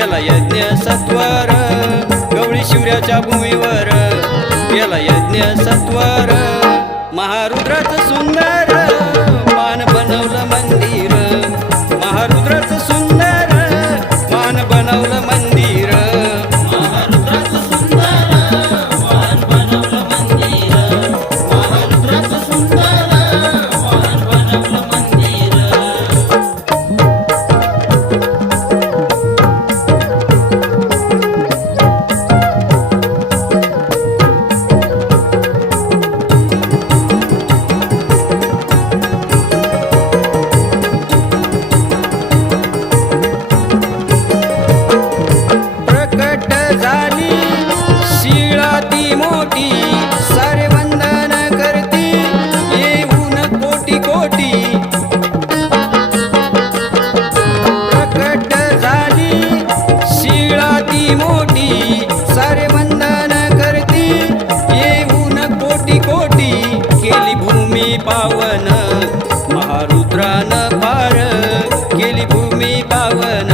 गेला यज्ञ सत्वर, गवळी शिवऱ्याच्या भूमीवर गेला यज्ञ सत्वर. महारुद्राचं सुंदर मान बनवलं मंदिर, महारुद्राचं सुंदर मान बनवलं मंदिर. महारुद्राचं सुंदर मान बनवलं मंदिर, महारुद्राचं सुंदर मान बनवलं मंदिर. मोठी सारे वंदन करती येऊन कोटी कोटी. प्रकट झाली शिळा ती मोठी सारे वंदन करती येऊन कोटी कोटी. केली भूमी पावन महारुद्रानं फार, केली भूमी पावन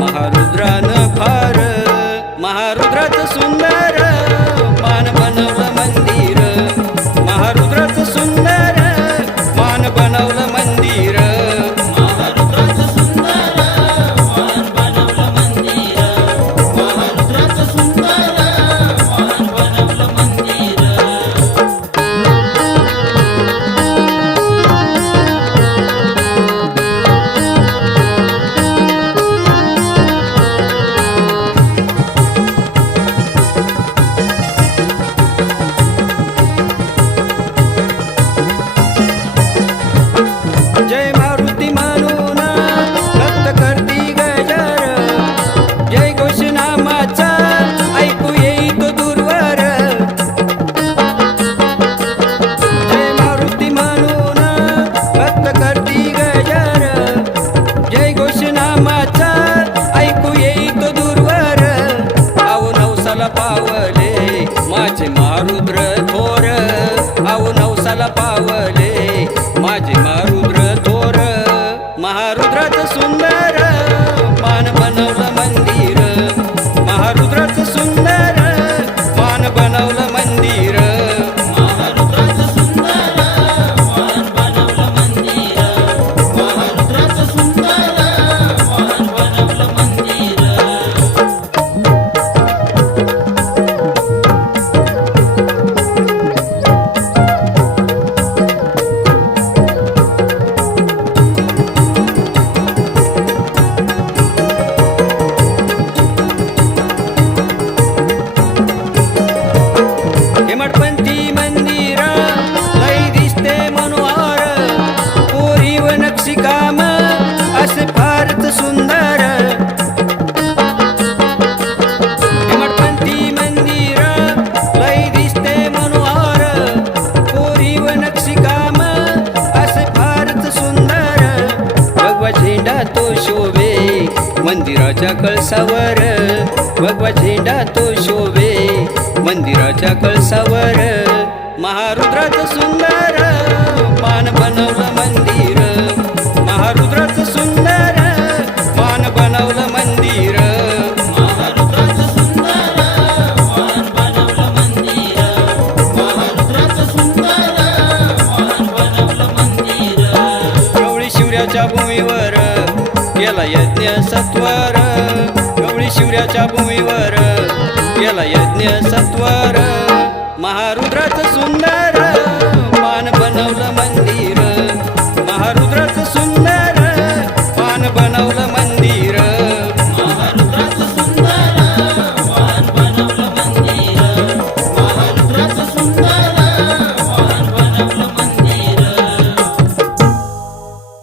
महारुद्रानं फार. महारुद्राचं सुंदर मान बनवलं मंदिर, महारुद्राचं सुंदर मान बनवलं मंदिर. महारुद्राचं सुंदर मान बनवलं मंदिर, महारुद्राचं सुंदर मान बनवलं मंदिर. जय मारुती म्हणून भक्त करती गजर, जय घोषनामाचा ऐकू येईल तो दूरवर. जय मारुती म्हणून भक्त करती गजर, जय घोषनामाचा ऐकू येईल तो दूरवर. आऊ नवसाला पावले माझे महारुद्र थोर, आऊ नवसाला पावले माझे महारुद्र थोर. महारुद्राचं सुंदर मान बनवलं मंदिर, महारुद्राचं सुंदर मान बनवलं मंदिर. महारुद्राचं सुंदर मान बनवलं मंदिर, महारुद्राचं सुंदर मान बनवलं मंदिर. हेमटपंथी मंदिर लई दिसते मनोहर, पोरी व नक्षीकाम असे फारच सुंदर. हेमटपंथी मंदिर लई दिसते मनोहर, पोरी व नक्षीकाम असे फारच सुंदर. भगवा झेंडा तो शोभे मंदिराच्या कळसावर, भगवा झेंडा तो शोभे मंदिराच्या कळसावर. महारुद्राचं सुंदर मान बनवलं मंदिर, महारुद्राचं सुंदर मान बनवलं मंदिर. महारुद्राचं सुंदर मान बनवलं मंदिर, महारुद्राचं सुंदर मान बनवलं मंदिर. गवळी शिवऱ्याच्या भूमीवर गेला यज्ञ सत्वर, गवळी शिवऱ्याच्या भूमीवर गेला यज्ञ सत्वर. महारुद्राचं सुंदर